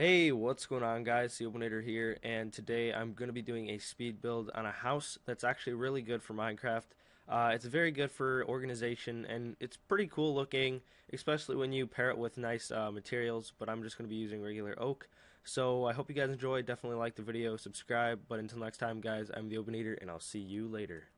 Hey, what's going on guys? The Openator here, and today I'm going to be doing a speed build on a house that's actually really good for Minecraft. It's very good for organization, and it's pretty cool looking, especially when you pair it with nice materials, but I'm just going to be using regular oak. So I hope you guys enjoy. Definitely like the video, subscribe, but until next time guys, I'm the Openator, and I'll see you later.